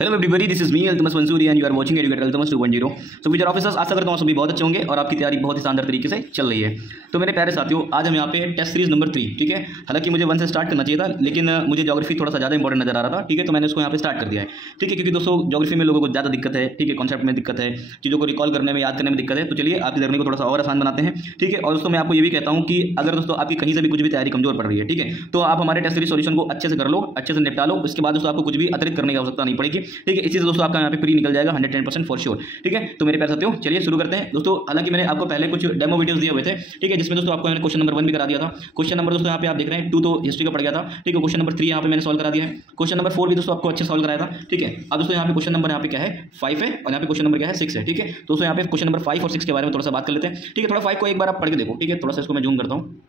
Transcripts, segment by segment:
Hello everybody, this is me Altamash Mansuri and you are watching educator Altamash 2.0। So future officers, आशा करता हूँ सभी बहुत अच्छे होंगे और आपकी तैयारी बहुत ही शानदार तरीके से चल रही है। तो मेरे प्यारे साथियों, आज हम यहाँ पे टेस्ट सीरीज नंबर 3, ठीक है। हालांकि मुझे 1 से स्टार्ट करना चाहिए था, लेकिन मुझे ज्योग्राफी थोड़ा सा ज़्यादा इंपॉर्टेंट नजर आ रहा था, ठीक है। तो मैंने उसको यहाँ पे स्टार्ट कर दिया है, ठीक है। क्योंकि दोस्तों ज्योग्राफी में लोगों को ज़्यादा दिक्कत है, ठीक है। कॉन्सेप्ट में दिक्कत है, चीज़ों को रिकॉल करने में, याद करने में दिक्कत है। तो चलिए आपकी जर्नी को थोड़ा सा और आसान बनाते हैं, ठीक है। और दोस्तों मैं आपको ये भी कहता हूँ कि अगर दोस्तों आपकी कहीं से भी कुछ भी तैयारी कमजोर पड़ रही है, ठीक है, तो आप हमारे टेस्ट सीरीज सॉल्यूशन को अच्छे से कर लो, अच्छे से निपटा लो। उसके बाद दोस्तों आपको कुछ भी अतिरिक्त करने की आवश्यकता नहीं पड़ेगी, ठीक है। इसी से दोस्तों आपका यहाँ पे फ्री निकल जाएगा 110% फॉर श्योर, ठीक है। तो मेरे प्यारे साथियों, चलिए शुरू करते हैं दोस्तों। हालांकि मैंने आपको पहले कुछ डेमो वीडियोस दिए हुए थे, ठीक है, जिसमें दोस्तों आपको मैंने क्वेश्चन नंबर 1 भी करा दिया था। क्वेश्चन नंबर दोस्तों यहाँ पे आप देख रहे हैं 2 तो हिस्ट्री का पड़ गया था, ठीक है। क्वेश्चन नंबर 3 यहाँ पे मैंने सॉल्व करा दिया है। क्वेश्चन नंबर 4 भी दोस्तों आपको अच्छे सॉल्व कराया था, ठीक है। अब दोस्तों यहाँ पे क्वेश्चन नंबर यहाँ पे क्या है 5 है और यहाँ पे क्वेश्चन नंबर क्या है 6 है, ठीक है। दोस्तों यहाँ पे क्वेश्चन नंबर 5 और 6 के बारे में थोड़ा सा बात कर लेते हैं, ठीक है। थोड़ा 5 को एक बार आप पढ़ के देखो, ठीक है। थोड़ा सा इसको मैं जूम करता हूँ,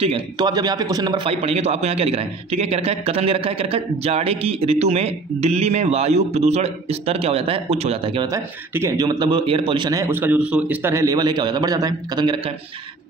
ठीक है। तो आप जब यहाँ पे क्वेश्चन नंबर 5 पढ़ेंगे तो आपको यहाँ क्या लिख रहा है, ठीक है। क्या रखा है, कथन दे रखा है, क्या रखा है, जाड़े की ऋतु में दिल्ली में वायु प्रदूषण स्तर क्या हो जाता है, उच्च हो जाता है। क्या होता है, ठीक है। जो मतलब एयर पॉल्यूशन है उसका जो दोस्तों स्तर है, लेवल है, क्या हो जाता है, बढ़ जाता है। कथन क्या रखा है,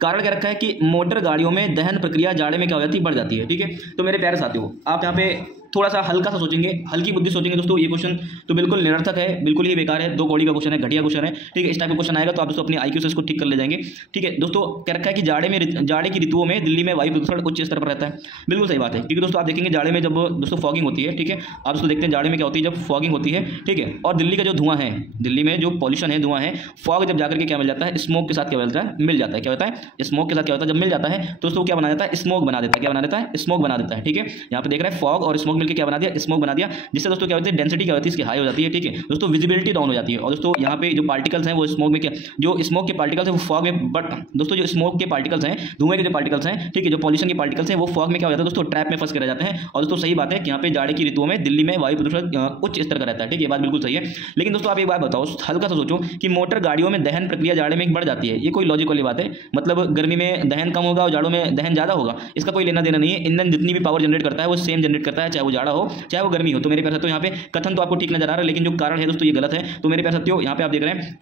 कारण क्या रखा है कि मोटर गाड़ियों में दहन प्रक्रिया जाड़े में क्या हो जाती है, बढ़ जाती है, ठीक है। तो मेरे प्यारे साथियों, आप यहाँ पे थोड़ा सा हल्का सा सोचेंगे, हल्की बुद्धि सोचेंगे दोस्तों, ये क्वेश्चन तो बिल्कुल निरर्थक है, बिल्कुल ही बेकार है, 2 कौड़ी का क्वेश्चन है, घटिया क्वेश्चन है, ठीक है। इस टाइप का क्वेश्चन आएगा तो आप दोस्तों अपनी IQ से इसको ठीक कर ले जाएंगे, ठीक है। दोस्तों क्या रखा है कि जाड़े की ऋतुओं में दिल्ली में वायु प्रदूषण उच्च स्तर पर रहता है। बिल्कुल सही बात है, क्योंकि दोस्तों आप देखेंगे जाड़े में जब दोस्तों फॉगिंग होती है, ठीक है। आप दोस्तों देखते हैं जाड़े में क्या होती है, जब फॉगिंग होती है, ठीक है। और दिल्ली का जो धुआं है, दिल्ली में जो पॉल्यूशन है, धुआं है, फॉग जब जाकर के क्या मिल जाता है, स्मोक के साथ क्या मिलता है, मिल जाता है। क्या होता है, स्मोक के साथ क्या होता है, जब मिल जाता है तो दोस्तों क्या बना देता है, स्मोक बना देता है। क्या बना देता है, स्मोक बना देता है, ठीक है। यहाँ पे देख रहे हैं फॉग और स्मोक मिलकर क्या बना दिया, स्मोक बना दिया, जिससे दोस्तों क्या होती है, डेंसिटी क्या होती है, इसकी हाई हो जाती है, ठीक है। दोस्तों विजिबिलिटी डाउन हो जाती है। और दोस्तों यहाँ पे जो पार्टिकल्स हैं वो स्मोक में क्या, जो स्मोक के पार्टिकल्स हैं वो फॉग में, बट दोस्तों जो स्मोक के पार्टिकल्स हैं, धुएं के जो पार्टिकल्स हैं, ठीक है, जो पॉल्यूशन के पार्टिकल्स हैं, वो फॉग में क्या हो जाता है दोस्तों, ट्रैप में फंस के रह जाते हैं। और दोस्तों सही बात है कि यहाँ पे जाड़े की ऋतुओं में दिल्ली में वायु प्रदूषण उच्च स्तर का रहता है, ठीक है। ये बात बिल्कुल सही है। लेकिन दोस्तों आप एक बात बताओ, हल्का सा सोचो कि मोटर गाड़ियों में दहन प्रक्रिया जाड़े में बढ़ जाती है, ये कोई लॉजिक वाली बात है? मतलब गर्मी में दहन कम होगा और जाड़ों में दहन ज़्यादा होगा, इसका कोई लेना देना नहीं है। ईंधन जितनी भी पावर जनरेट करता है वो सेम जनरेट करता है, चाहे वो जाड़ा हो चाहे वो गर्मी हो। तो मेरे प्यारे साथियों, यहाँ पे कथन तो आपको ठीक नजर आ रहा है, लेकिन जो कारण है दोस्तों ये गलत है। तो मेरे प्यारे साथियों, यहाँ पे आप देख रहे हैं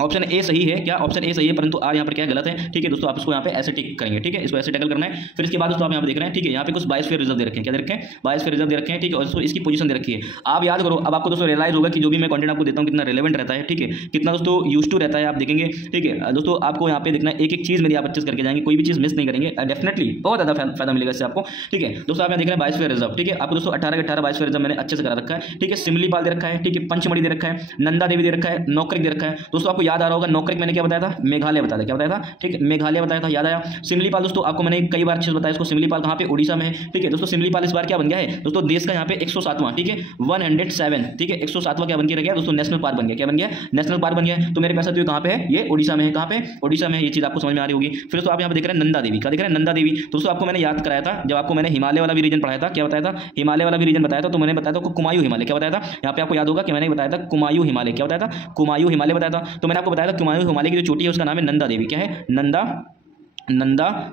ऑप्शन ए सही है। क्या ऑप्शन ए सही है, परंतु आर यहाँ पर क्या गलत है, ठीक है। दोस्तों आप इसको यहाँ पे ऐसे टिक करेंगे, ठीक है, इसको ऐसे टैकल करना है। फिर इसके बाद दोस्तों आप यहाँ पे देख रहे हैं, ठीक है, यहाँ पे कुछ बायोस्फीयर रिजर्व दे रखे हैं। क्या दे रखे हैं, बायोस्फीयर रिजर्व दे रखे हैं, ठीक है। और दोस्तों इसकी पोजीशन दे रखी है। आप याद करो, अब आपको दोस्तों रियलाइज होगा कि जो भी मैं कंटेंट आपको देता हूँ कितना रिलेवेंट रहता है, ठीक है, कितना दोस्तों यूज टू रहता है, आप देखेंगे, ठीक है। दोस्तों आपको यहाँ पे देखना एक एक चीज़ मेरी आप अच्छे से करके जाएंगे, कोई भी चीज़ मिस नहीं करेंगे, डेफिनेटली बहुत ज़्यादा फायदा मिलेगा इससे आपको, ठीक है। दोस्तों आप यहाँ देख रहे हैं बायोस्फीयर रिजर्व, ठीक है। आपको दोस्तों 18 के 18 बायोस्फीयर रिजर्व मैंने अच्छे से करा रखा है, ठीक है। सिमलीपाल दे रखा है, ठीक है, पंचमढ़ी दे रखा है, नंदा देवी दे रखा है, नौकरिक दे रखा है। दोस्तों आपको याद आ रहा होगा, नौकरिक मैंने क्या बताया था, मेघालय बताया था। क्या बताया था, ठीक है, मेघालय बताया था, याद आया। सिमलीपाल दोस्तों आपको मैंने कई बार अच्छे से बताया, इसको सिमलीपाल कहाँ पे, उड़ीसा में है, ठीक है। दोस्तों सिमलीपाल इस बार क्या बन गया है दोस्तों, देश का यहाँ पे 107वां, ठीक है, 107, ठीक है, 107वां क्या बन के रह गया दोस्तों, नेशनल पार्क बन गया। क्या बन गया, नेशनल पार्क बन गया। तो मेरे पास कहाँ पे है, ये उड़ीसा में है। कहाँ पे, उड़ीसा में। ये चीज आपको समझ में आ रही होगी। फिर दोस्तों आप यहाँ पे देख रहे हैं नंदा देवी। क्या देख रहे हैं, नंदा देवी। दोस्तों आपको मैंने याद कराया था, जब आपको मैंने हिमालय वाला भी रीजन पढ़ाया था, क्या बताया था, हिमालय वाला भी रीजन बताया था। तो मैंने बताया था कुमायूं हिमालय। क्या बताया था, यहाँ पे आपको याद होगा कि मैंने बताया था कुमायूं हिमालय। क्या बताया था, कुमायूं हिमालय बताया था। तो मैंने आपको बताया था कुमायूं हिमालय की जो चोटी है उसका नाम है नंदा देवी। क्या है, नंदा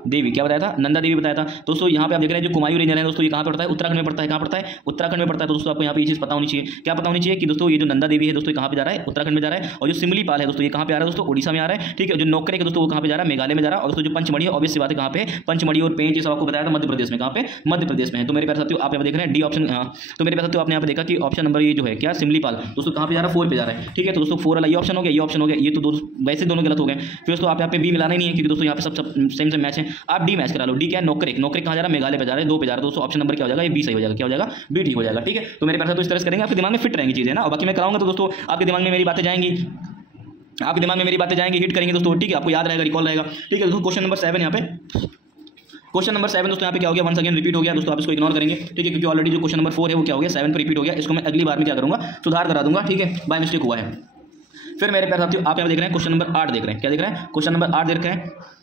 देवी। क्या बताया था, नंदा देवी बताया था। दोस्तों यहाँ पे आप देख रहे हैं जो कुमायूं रीजन है दोस्तों, ये कहाँ पड़ता है, उत्तराखंड में पड़ता है। कहाँ पड़ता है, उत्तराखंड में पड़ता है। तो दोस्तों आपको यहाँ पे ये चीज़ पता होनी चाहिए। क्या पता होनी चाहिए कि दोस्तों ये जो नंदा देवी है दोस्तों कहाँ पे जा रहा है, उत्तराखंड में जा रहा है। और जो सिमलीपाल है दोस्तों ये कहाँ पे आ रहा है दोस्तों, उड़ीसा में आ रहा है, ठीक है। जो नौकरिक है दोस्तों वो कहाँ पे जा रहा है, मेघालय में जा रहा है। और दोस्तों जो पंचमढ़ी है ऑब्वियस सी बात है कहाँ पे, पंचमढ़ी और पेंच ये सब आपको बताया था मध्य प्रदेश में। कहाँ पे, मध्य प्रदेश में है। तो मेरे प्यारे साथियों आप यहाँ देख रहे हैं डी ऑप्शन, हाँ। तो मेरे प्यारे साथियों आपने यहाँ पे देखा कि ऑप्शन नंबर ये जो है क्या, सिमलीपाल दोस्तों कहाँ पे जा रहा है, 4 पे जा रहा है, ठीक है। तो दोस्तों 4 वाला ये ऑप्शन हो गया, ये ऑप्शन हो गया, ये तो वैसे दोनों गलत हो गए। फिर दोस्तों आप यहाँ पे बी मिलाना ही नहीं है, क्योंकि दोस्तों यहाँ पे सब सेम सेम मैच है। आप डी मैच करा लो। डी क्या है, नौकरिक। नौकरिक कहाँ जा रहा है, मेघालय पे जा रहा है, 2 पे जा रहा है। दोस्तों ऑप्शन नंबर क्या हो जाएगा, ये बी सही हो जाएगा। क्या हो जाएगा, बी ठीक हो जाएगा, ठीक है। तो मेरे पास तो इस तरह से करेंगे, आपके दिमाग में फिट रहेंगी चीजें ना। और बाकी मैं कराऊंगा तो दोस्तों आपके दिमाग में मेरी बातें जाएंगी, आपके दिमाग में मेरी बातें जाएंगी, हिट करेंगे दोस्तों, ठीक है। आपको याद रहेगा, रिकॉल रहेगा, ठीक है। दोस्तों क्वेश्चन नंबर 7 यहाँ पे, क्वेश्चन नंबर 7 दोस्तों यहाँ पे क्या हो गया, वंस अगेन रिपीट हो गया दोस्तों। आप इसको इग्नोर करेंगे, ठीक है, क्योंकि ऑलरेडी जो क्वेश्चन नंबर 4 है वो क्या हो गया, 7 पर रिपीट हो गया। इसको मैं अगली बार में क्या करूंगा, सुधार करा दूंगा, ठीक है, बाय मिस्टेक हुआ है। फिर मेरे प्यारे साथियों आप यहाँ देख रहे हैं क्वेश्चन नंबर 8 देख रहे हैं। क्या देख रहे हैं, क्वेश्चन नंबर 8 देख रहे हैं।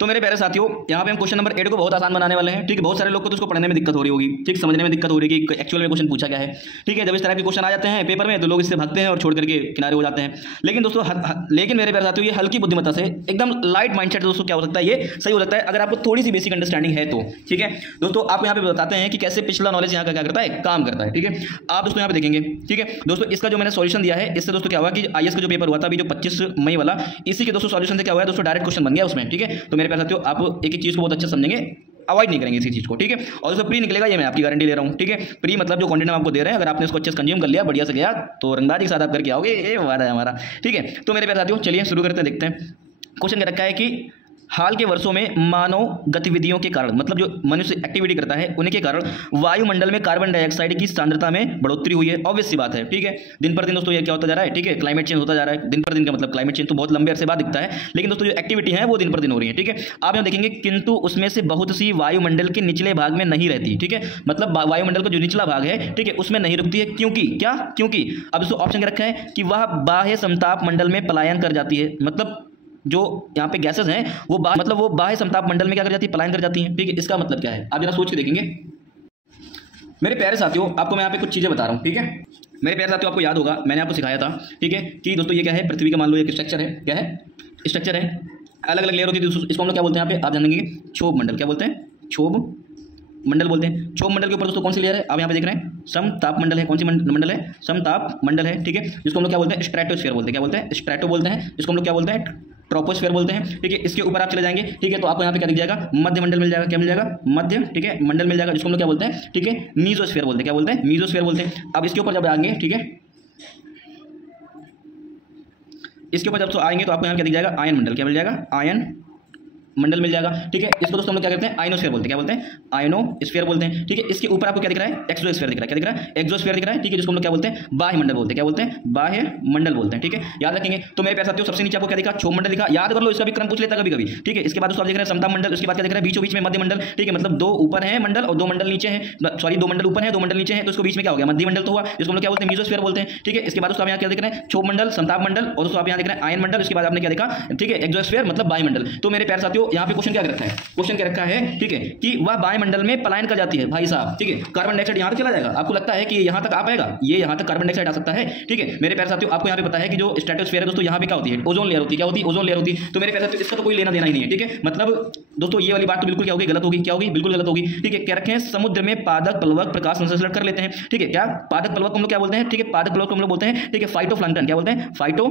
तो मेरे प्यारे साथियों यहाँ पे हम क्वेश्चन नंबर 8 को बहुत आसान बनाने वाले हैं, ठीक है। बहुत सारे लोग को तो इसको पढ़ने में दिक्कत हो रही होगी, ठीक, समझने में दिक्कत हो रही है कि एक्चुअल में क्वेश्चन पूछा क्या है, ठीक है। जब इस तरह के क्वेश्चन आ जाते हैं पेपर में तो लोग इससे भागते हैं और छोड़ करके किनारे हो जाते हैं। लेकिन दोस्तों लेकिन मेरे प्यारे साथियों ये हल्की बुद्धिमत्ता से एकदम लाइट माइंडसेट दोस्तों क्या हो सकता है, ये सही हो सकता है अगर आपको थोड़ी सी बेसिक अंडरस्टैंडिंग है तो, ठीक है। दोस्तों आपको यहाँ पे बताते हैं कि कैसे पिछला नॉलेज यहाँ का क्या करता है, काम करता है, ठीक है। आप दोस्तों यहाँ पे देखेंगे, ठीक है। दोस्तों इसका जो मैंने सॉल्यूशन दिया है, इससे दोस्तों क्या हुआ कि IAS का जो पेपर हुआ था अभी जो 25 मई वाला, इसी के दोस्तों सॉल्यूशन से क्या हुआ है दोस्तों, डायरेक्ट क्वेश्चन बन गया उसमें, ठीक है। तो मेरे प्यारे साथियों आप एक चीज़ को बहुत अच्छे समझेंगे, अवॉइड नहीं करेंगे इसी चीज़ को, ठीक है। और उसमें प्री निकलेगा, ये मैं आपकी गारंटी ले रहा हूँ, ठीक है। प्री मतलब जो कंटेंट हम आपको दे रहे हैं, अगर आपने उसको अच्छे से कंज्यूम कर लिया, बढ़िया से गया, तो रंगबाजी के साथ आप करके आओगे, ये वादा है हमारा, ठीक है। तो मेरे प्यारे साथियों चलिए शुरू करते हैं, देखते हैं। क्वेश्चन क्या रखा है कि हाल के वर्षों में मानव गतिविधियों के कारण, मतलब जो मनुष्य एक्टिविटी करता है उन्हीं के कारण वायुमंडल में कार्बन डाइऑक्साइड की सांद्रता में बढ़ोतरी हुई है। ऑब्वियस सी बात है, ठीक है। दिन पर दिन दोस्तों ये क्या होता जा रहा है, ठीक है, क्लाइमेट चेंज होता जा रहा है। दिन पर दिन का मतलब क्लाइमेट चेंज तो बहुत लंबे अरसे बाद दिखता है, लेकिन दोस्तों जो एक्टिविटी है वो दिन पर दिन हो रही है, ठीक है। आप यहाँ देखेंगे किंतु उसमें से बहुत सी वायुमंडल के निचले भाग में नहीं रहती, ठीक है। मतलब वायुमंडल का जो निचला भाग है, ठीक है, उसमें नहीं रुकती है। क्योंकि क्या, क्योंकि अब इसको ऑप्शन क्या रखा है कि वह बाह्य समताप मंडल में पलायन कर जाती है। मतलब जो यहाँ पे गैसेस हैं वो बाह्य समताप मंडल में क्या कर जाती है, पलायन कर जाती हैं, ठीक है। इसका मतलब क्या है, आप जरा सोच के देखेंगे। मेरे प्यारे साथियों आपको मैं यहाँ पे कुछ चीज़ें बता रहा हूँ, ठीक है। मेरे प्यारे साथियों आपको याद होगा मैंने आपको सिखाया था, ठीक है, कि दोस्तों ये क्या है, पृथ्वी का मान लो एक स्ट्रक्चर है, क्या है, स्ट्रक्चर है, अलग अलग लेयर होती है। इसको हम लोग क्या बोलते हैं, यहाँ पे आप जानेंगे क्षोभ मंडल, क्या बोलते हैं, क्षोभ मंडल बोलते हैं। क्षोभ मंडल के ऊपर दोस्तों कौन सी लेयर है, आप यहाँ पे देख रहे हैं, समताप मंडल है। कौन सी मंडल है, समताप मंडल है, ठीक है। जिसको हम लोग क्या बोलते हैं, स्ट्रेटोस्फीयर बोलते हैं, क्या बोलते हैं, स्ट्रेटो बोलते हैं। जिसको हम लोग क्या बोलते हैं, ट्रोपोस्फीयर बोलते हैं, ठीक है। इसके ऊपर आप चले जाएंगे, ठीक है, तो आपको यहाँ पे क्या दिख जाएगा, मध्य मंडल मिल जाएगा, क्या मिल जाएगा, मध्य, ठीक है, मंडल मिल जाएगा, जिसको हम लोग क्या बोलते हैं, ठीक है, मीजोस्फीयर बोलते हैं, क्या बोलते हैं, मीजोस्फीयर बोलते हैं। अब इसके ऊपर जब आएंगे, ठीक है, इसके ऊपर जब आएंगे तो आपको यहाँ क्या दिख जाएगा, आयन मंडल, क्या मिल जाएगा, आयन मंडल मिल जाएगा, ठीक है। इसको दोस्तों हम लोग क्या करते हैं, आयनोस्फीयर बोलते हैं, क्या बोलते हैं, आयनोस्फीयर बोलते हैं, ठीक है। इसके ऊपर आपको क्या दिख रहा है, एक्सोस्फीयर दिख रहा है, क्या दिख रहा है, एक्सोस्फीयर दिख रहा है, ठीक है। जिसको हम लोग क्या बोलते हैं, बाह्य मंडल बोलते हैं, क्या बोलते हैं, बाह्य मंडल बोलते हैं, ठीक है। याद रखेंगे। तो मेरे प्यारे साथियों सबसे नीचे आपको क्या दिखा, क्षोभ मंडल दिखा, याद कर लो, इसका भी क्रम पूछ लेता कभी कभी, ठीक है। इसके बाद आप देख रहे हैं समताप मंडल, उसके बाद क्या दिख रहा है, बीचों बीच में मध्य मंडल, ठीक है। मतलब दो ऊपर है मंडल और दो मंडल नीचे है, सॉरी दो मंडल ऊपर है दो मंडल नीचे है, तो इसको बीच में क्या हो गया, मध्य मंडल तो हुआ, जिसको हम लोग क्या बोलते हैं, मीजोस्फीयर बोलते हैं, ठीक है। इसके बाद दोस्तों आप यहाँ क्या देख रहे हैं, क्षोभ मंडल, समताप मंडल, और दोस्तों आप यहाँ देख रहे हैं आयन मंडल। उसके बाद आपने क्या देखा, ठीक है, एक्सोस्फीयर मतलब बाह्य मंडल। तो मेरे प्यारे साथियों यहाँ पे क्वेश्चन क्या रखा है, क्वेश्चन क्या रखा है, ठीक है, कि वह वायुमंडल में पलायन कर जाती है, भाई साहब, ठीक है। कार्बन डाइऑक्साइड यहाँ तक चला जाएगा, आपको लगता है कि यहाँ तक आ पाएगा, ये यहाँ तक कार्बन डाइऑक्साइड आ सकता है, ठीक है। मेरे प्यारे साथियों आपको यहाँ पे पता है कि जो स्ट्रेटोस्फीयर है दोस्तों, यहाँ पे क्या होती है, ओजोन लेयर होती है, क्या होती है, ओजोन लेयर होती है। तो मेरे प्यारे साथियों इसका तो कोई लेना देना ही नहीं है, ठीक है। मतलब दोस्तों ये वाली बात तो बिल्कुल क्या होगी, गलत होगी, क्या होगी, बिल्कुल गलत होगी, ठीक है। क्या रखे हैं, समुद्र में पादप प्लवक प्रकाश संश्लेषण कर लेते हैं, ठीक है। क्या पादप प्लवक हम लोग क्या बोलते हैं, ठीक है, पादप प्लवक हम लोग बोलते हैं, ठीक है, फाइटोप्लैंक्टन, क्या बोलते हैं, फाइटो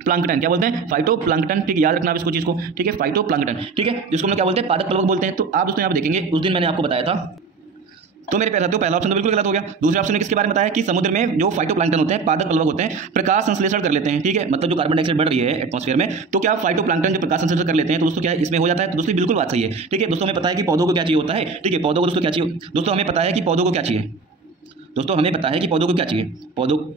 प्लांकटन, क्या बोलते हैं, फाइटोप्लैंक्टन, ठीक है। याद रखना आप इसको चीज को, ठीक है, फाइटोप्लैंक्टन, ठीक है, जिसको हम लोग क्या बोलते हैं, पादप प्लवक बोलते हैं। तो आप दोस्तों यहाँ पे देखेंगे उस दिन मैंने आपको बताया था। तो मेरे प्यारे साथियों पहला ऑप्शन तो बिल्कुल गलत हो गया। दूसरे ऑप्शन ने किसके बारे में बताया कि समुद्र में जो फाइटोप्लैंक्टन होते हैं, पादप प्लवक होते हैं, प्रकाश संश्लेषण कर लेते हैं, ठीक है। मतलब जो कार्बन डाइऑक्साइड बढ़ रही है एटमॉस्फेयर में, तो क्या फाइटोप्लैंक्टन जो प्रकाश संश्लेषण कर लेते हैं, तो दोस्तों क्या है, इसमें हो जाता है। तो दोस्तों बिल्कुल बात सही है, ठीक है। दोस्तों हमें पता है कि पौधों को क्या चाहिए होता है, ठीक है, पौधों को दोस्तों क्या चाहिए, दोस्तों हमें पता है कि पौधों को क्या चाहिए, दोस्तों हमें पता है कि पौधों को क्या चाहिए,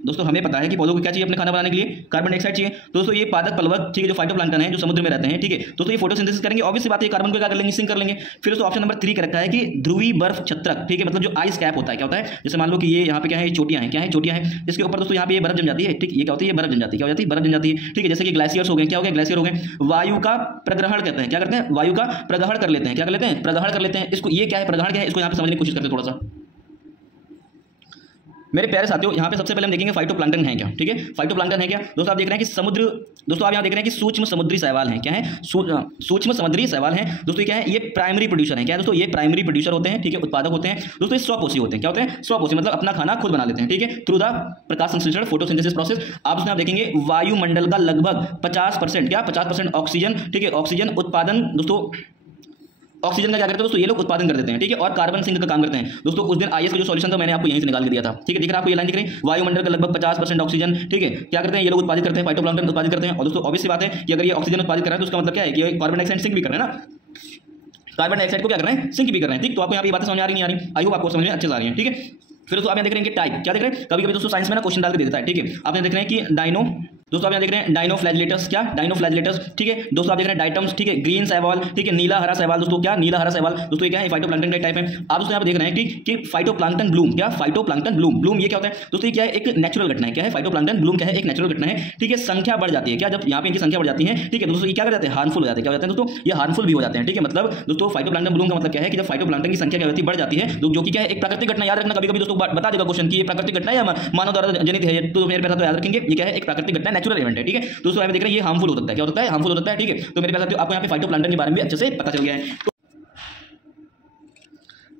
दोस्तों हमें पता है कि पौधों को क्या चाहिए अपने खाना बनाने के लिए, कार्बन डाइऑक्साइड चाहिए। दोस्तों ये पादप प्लवक, ठीक है, जो फाइटोप्लैंक्टन है जो समुद्र में रहते हैं, ठीक है, दोस्तों ये फोटोसिंथेसिस करेंगे, ऑब्वियस सी बात है, कार्बन को क्या कर लेंगे, सिंक कर लेंगे। फिर दोस्तों ऑप्शन नंबर 3 का रखा है कि ध्रुवीय बर्फ छत्रक, ठीक है, मतलब जो आइस कैप होता है, क्या होता है, जैसे मान लो कि ये यहाँ पे क्या है, चोटियां हैं, क्या है, चोटियां हैं, इसके ऊपर दोस्तों यहाँ पे ये बर्फ जम जाती है, ठीक, ये क्या होती है, बर्फ जम जाती है, क्या हो जाती है, बर्फ जम जाती है, ठीक है। जैसे कि ग्लेशियर्स हो गए, क्या हो गए, ग्लेशियर हो गए, वायु का प्रग्रहण कहते हैं, क्या करते हैं, वायु का प्रग्रहण कर लेते हैं, क्या कर लेते हैं, प्रग्रहण कर लेते हैं। इसको ये क्या है, प्रग्रहण क्या है, इसको यहाँ पे समझने की कोशिश करते हैं थोड़ा सा। मेरे प्यारे साथियों यहाँ पे सबसे पहले हम देखेंगे फाइटोप्लैंक्टन है क्या, ठीक है, फाइटोप्लैंक्टन है क्या। दोस्तों आप देख रहे हैं कि समुद्र, दोस्तों आप यहाँ देख रहे हैं कि सूक्ष्म समुद्री शैवाल हैं, क्या है, सूक्ष्म समुद्री शैवाल हैं। दोस्तों क्या है, ये प्राइमरी प्रोड्यूसर है, क्या है दोस्तों, ये प्राइमरी प्रोड्यूसर होते हैं, ठीक है, उत्पादक होते हैं। दोस्तों ये स्वपोषी होते हैं, क्या होते हैं, स्वपोषी, मतलब अपना खाना खुद बना लेते हैं, ठीक है, थ्रू द प्रकाश संश्लेषण, फोटोसिंथेसिस प्रोसेस। आप उसमें आप देखेंगे वायुमंडल का लगभग 50%, क्या 50% ऑक्सीजन, ठीक है, ऑक्सीजन उत्पादन, दोस्तों ऑक्सीजन का क्या करते हैं दोस्तों, ये लोग उत्पादन कर देते हैं, ठीक है, और कार्बन सिंक का काम करते हैं। दोस्तों उस दिन आईएएस का जो सॉल्यूशन था मैंने आपको यहीं से निकाल के दिया था, ठीक है, दिख रहा है आपको ये लाइन दिख रही है, वायुमंडल का लगभग 50% ऑक्सीजन, ठीक है, क्या करते हैं ये लोग उत्पादित करते हैं, फाइटोप्लैंक्टन उत्पादित करते हैं। और दोस्तों ऑब्वियस सी बात है कि अगर ये ऑक्सीजन उत्पादित कर रहा है तो उसका मतलब क्या है कि कार्बन डाइऑक्साइड सिंक भी कर रहे हैं ना, कार्बन डाइऑक्साइड को क्या कर रहे हैं, सिंक भी कर रहे हैं, ठीक। तो आपको यहाँ पे बातें समझ आ रही नहीं आ रही, आई होप आपको समझ में अच्छे से आ रही है, ठीक है। फिर दोस्तों आप यहाँ देख रहे हैं कि टाइप, क्या देख रहे हैं, कभी कभी दोस्तों साइंस में ना क्वेश्चन डाल के दे देता है, ठीक है। आपने देख रहे हैं कि डाइनो, दोस्तों आप यहाँ देख रहे हैं डाइनोफ्लैजिलेटस, क्या डाइनोफ्लैजिलेटस, ठीक है। दोस्तों आप देख रहे हैं डाइटम्स, ठीक है, ग्रीन शैवाल, ठीक है, नीला हरा शैवाल, दोस्तों क्या नीला हरा शैवाल, दोस्तों ये क्या है, फाइटोप्लैंक्टन का टाइप है। आप दोस्तों यहाँ पे देख रहे हैं कि फाइटोप्लैंक्टन ब्लूम, क्या फाइटोप्लैंक्टन ब्लूम ये क्या होता है दोस्तों, ये क्या है, एक नेचुरल घटना है, क्या है, फाइटोप्लैंक्टन ब्लूम क्या है, एक नेचुरल घटना है, ठीक है। संख्या बढ़ जाती है, क्या जब यहाँ पे इनकी संख्या बढ़ जाती है, ठीक है, दोस्तों ये क्या कर जाते हैं, हार्मफुल हो जाते हैं, क्या हो जाते हैं दोस्तों, ये हार्मफुल भी हो जाते हैं, ठीक है। मतलब दोस्तों फाइटोप्लैंक्टन ब्लूम का मतलब क्या है कि जब फाइटोप्लैंक्टन की संख्या क्या होती है, बढ़ जाती है, जो कि क्या है, एक प्राकृतिक घटना। याद रखना, कभी कभी दोस्तों बता देगा क्वेश्चन कि ये प्राकृतिक घटना या मानव द्वारा जनित है, तो मेरे पैसा तो याद रखेंगे ये क्या है, एक प्राकृतिक घटना, नेचुरल इवेंट है, ठीक है। दोस्तों आप देख रहे हैं ये हार्मफुल हो सकता है, क्या होता है, हार्मफुल हो सकता है, ठीक है। तो मेरे पास आपको यहाँ पे फाइटोप्लैंक्टन के बारे में भी अच्छे से पता चल गया है।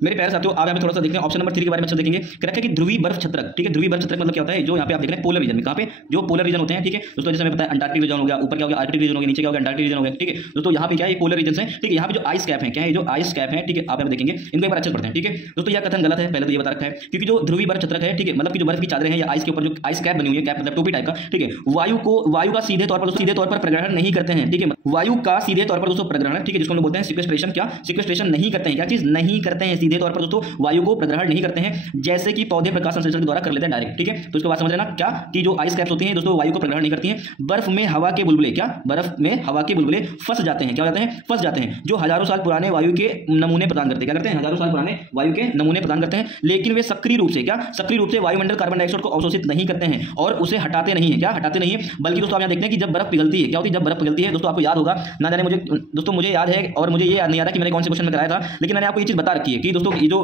मेरे प्यारे साथियों आप यहाँ पे थोड़ा सा देखते हैं ऑप्शन नंबर 3 के बारे में अच्छा देखेंगे। कह रखा है कि ध्रुवीय बर्फ छत्रक, ठीक है। ध्रुवीय बर्फ छत्रक मतलब क्या होता है, जो यहाँ पे आप देख रहे हैं पोलर रीजन में, कहाँ पे जो पोलर रीजन होते हैं, ठीक है दोस्तों। जैसे हमें पता है अंटार्कटिक रीजन हो गया, ऊपर क्या हो गया आर्कटिक रीजन हो गया, नीचे क्या हो गया अंटार्कटिक रीजन हो गया, ठीक है दोस्तों। यहाँ पे क्या है पोलर रीजन है, ठीक है। यहाँ पे जो आइस कैप है, क्या है जो आइस कैप है, ठीक है। आप यहाँ पे देखेंगे इनको एक बार अच्छे से पढ़ते हैं, ठीक है दोस्तों। यह कथन गलत है, पहले तो ये बता रखा है, क्योंकि जो ध्रुवीय बर्फ छत्रक है, ठीक है, मतलब कि जो बर्फ की चादरें हैं या आइस के ऊपर जो आइस कैप बनी हुई है, कैप मतलब टोपी टाइप का, ठीक है, वायु का सीधे तौर पर प्रग्रहण नहीं करते हैं, ठीक है। वायु का सीधे तौर पर दोस्तों प्रग्रहण, ठीक है, जिसको हम बोलते हैं सिक्वेस्ट्रेशन, क्या सिक्वेस्ट्रेशन नहीं करते हैं, क्या चीज नहीं करते हैं, सीधे तौर पर दोस्तों वायु को प्रग्रहण नहीं करते हैं, जैसे कि पौधे प्रकाश संश्लेषण के द्वारा कर लेते हैं डायरेक्ट, ठीक है। तो इसको बात समझ लेना क्या कि जो आइस कैप्स होती हैं दोस्तों वायु को प्रग्रहण नहीं करती हैं। बर्फ में हवा के बुलबुले, क्या बर्फ में हवा के बुलबुले फंस जाते हैं, क्या हो जाते हैं, फंस जाते हैं, जो हजारों साल पुराने वायु के नमूने प्रदान करते हैं, क्या करते हैं, हजारों साल पुराने वायु के नमूने प्रदान करते हैं। लेकिन वे सक्रिय रूप से, क्या सक्रिय रूप से वायुमंडल कार्बन डाइऑक्साइड को अवशोषित नहीं करते हैं और उसे हटाते नहीं है, क्या हटाते नहीं है। बल्कि दोस्तों आप यहाँ देखते हैं कि जब बर्फ पिघलती है, क्या होती है, जब बर्फ पिघलती है दोस्तों आपको याद होगा ना, जाने मुझे दोस्तों मुझे याद है और मुझे ये याद नहीं आ रहा कि मैंने कौन से क्वेश्चन में कराया था, लेकिन मैंने आपको ये चीज बता रखी है कि दोस्तों ये जो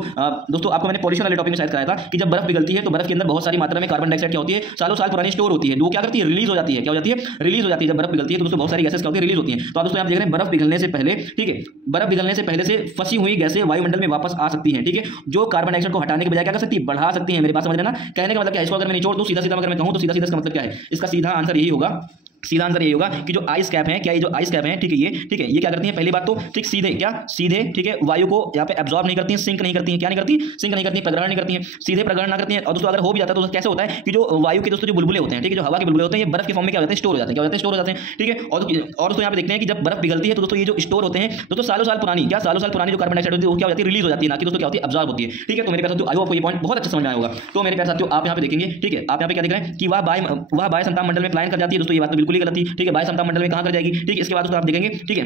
दोस्तों आपको मैंने पॉल्यूशन वाले टॉपिक में शायद कराया था कि जब बर्फ पिघलती है तो बर्फ के अंदर बहुत सारी मात्रा में कार्बन डाइऑक्साइड क्या होती है, सालों साल पुरानी स्टोर होती है, वो क्या करती है, रिलीज हो जाती है, क्या हो जाती है, रिलीज हो जाती है। जब बर्फ पिघलती है तो दोस्तों बहुत सारी गैसेस क्या होती है, रिलीज होती हैं। तो आप दोस्तों आप देख रहे हैं बर्फ पिघलने से पहले, ठीक है, बर्फ पिघलने से पहले से फंसी हुई गैसें वायुमंडल में वापस आ सकती हैं, ठीक है, जो कार्बन डाइऑक्साइड को हटाने के बजाय क्या कर सकती है, बढ़ा सकती है। मेरी बात समझ लेना, कहने का मतलब क्या है, इसको अगर मैं निचोड़ दूं सीधा सीधा अगर मैं कहूं तो सीधा सीधा इसका मतलब क्या है, इसका सीधा आंसर यही होगा, सीधा आंसर यही होगा कि जो आइस कैप है, क्या ये जो आइस कैप है, ठीक है, ये क्या करती है, पहली बात तो ठीक सीधे, क्या सीधे, ठीक है, वायु को यहाँ पे एब्जॉर्ब नहीं करती है, सिंक नहीं करती है, क्या नहीं करती, सिंक नहीं करती है, प्रग्रहण नहीं करती है, सीधे प्रग्रहण ना करती है। और दोस्तों अगर हो भी जाता है तो कैसे होता है कि जो वायु के दोस्तों जो बुलबुले होते हैं, ठीक है, जो हवा के बुलबुले होते हैं, ये बर्फ के फॉर्म में क्या होते हैं, स्टोर हो जाते हैं, क्या होते हैं, स्टोर हो जाते हैं, ठीक है। और दोस्तों यहाँ पे देखते हैं कि जब बर्फ पिघलती है तो दोस्तों ये जो स्टोर होते हैं दोस्तों सालों साल पुरानी, क्या सालों साल पुरानी जो कार्बन डाइऑक्साइड होती है वो क्या हो जाती है, रिलीज हो जाती है, ना कि दोस्तों क्या होती है, एब्जॉर्ब होती है, ठीक है। तो मेरे प्यारे साथियों आई होप आपको ये पॉइंट बहुत अच्छे समझ में आया होगा। तो मेरे प्यारे साथियों आप यहाँ पे देखेंगे, ठीक है, आप यहाँ पे क्या देख रहे हैं कि वह बाह्य समताप मंडल में पलायन कर जाती है, दोस्तों ये बात तो बिल्कुल ही गलत थी, ठीक है, बाह्य समताप मंडल में कहां कर जाएगी, ठीक है। इसके बाद दोस्तों आप देखेंगे, ठीक है,